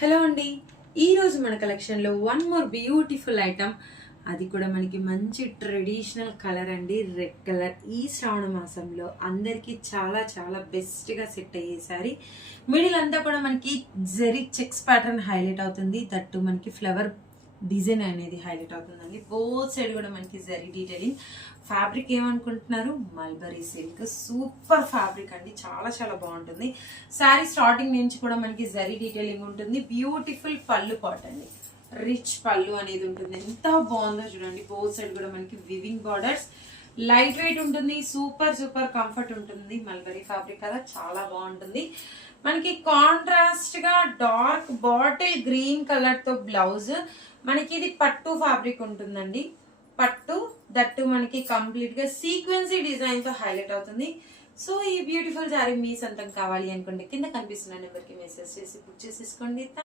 Hello అండి, ఈరోజు మన కలెక్షన్లో వన్ మోర్ బ్యూటిఫుల్ ఐటమ్, అది కూడా మనకి మంచి ట్రెడిషనల్ కలర్ అండి, రెడ్ కలర్. ఈ శ్రావణ మాసంలో అందరికీ చాలా చాలా బెస్ట్గా సెట్ అయ్యే సారీ. మిడిల్ అంతా కూడా మనకి జెరీ చెక్స్ ప్యాటర్న్ హైలైట్ అవుతుంది. దట్టు మనకి ఫ్లవర్ డిజైన్ అనేది హైలైట్ అవుతుందండి. బోత్ సైడ్ కూడా మనకి జరీ డీటెయిలింగ్. ఫ్యాబ్రిక్ ఏమనుకుంటున్నారు? Mulberry silk. సూపర్ ఫ్యాబ్రిక్ అండి, చాలా చాలా బాగుంటుంది. శారీ స్టార్టింగ్ నుంచి కూడా మనకి జరీ డీటెయిలింగ్ ఉంటుంది. బ్యూటిఫుల్ పళ్ళు పాట్ అండి, రిచ్ పళ్ళు అనేది ఉంటుంది. ఎంత బాగుందో చూడండి. బోత్ సైడ్ కూడా మనకి వివింగ్ బార్డర్స్. లైట్ వెయిట్ ఉంటుంది, సూపర్ సూపర్ కంఫర్ట్ ఉంటుంది. మల్బరీ ఫ్యాబ్రిక్ కదా, చాలా బాగుంటుంది. మనకి కాంట్రాస్ట్ గా డార్క్ బాటిల్ గ్రీన్ కలర్ తో బ్లౌజ్. మనకి ఇది పట్టు ఫ్యాబ్రిక్ ఉంటుందండి. పట్టు దట్టు మనకి కంప్లీట్ గా సీక్వెన్సీ డిజైన్ తో హైలైట్ అవుతుంది. సో ఈ బ్యూటిఫుల్ శారీ మీ సొంతం కావాలి అనుకుంటే కింద కనిపిస్తున్న నెంబర్ కి మెసేజ్ చేసి బుక్ చేసేసుకోండి.